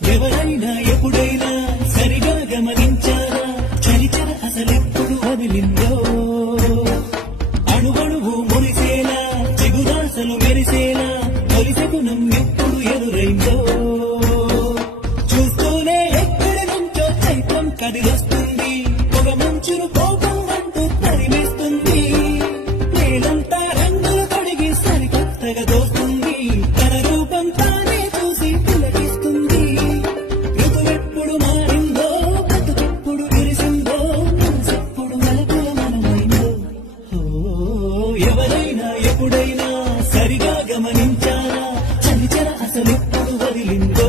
ఎవరైనా ఎప్పుడైనా సరిగా గమనించారా చరిచర అసలెప్పుడు వదిలిందో అణువణువు మురిసేలా చిగురాసలు మెరిసేలా తొలిసగుణం ఎప్పుడు ఎదురైందో చూస్తూనే ఎక్కడి నుంచో చైత్రం కదిలొస్తుంది పొగ మంచును కోపం అంటూ తరిమేస్తుంది నేలంతా రంగులు తొడిగి సరికొత్తగా దోస్తుంది తన రూపం తానే చూసి పులకిస్తుంది ఋతువెప్పుడు మారిందో బతుకెప్పుడు విరిసిందో మనసెప్పుడు మలపుల మనమైందో ఎవరైనా ఎప్పుడైనా సరిగా గమనించారా చలిచర అసలెప్పుడు వదిలిందో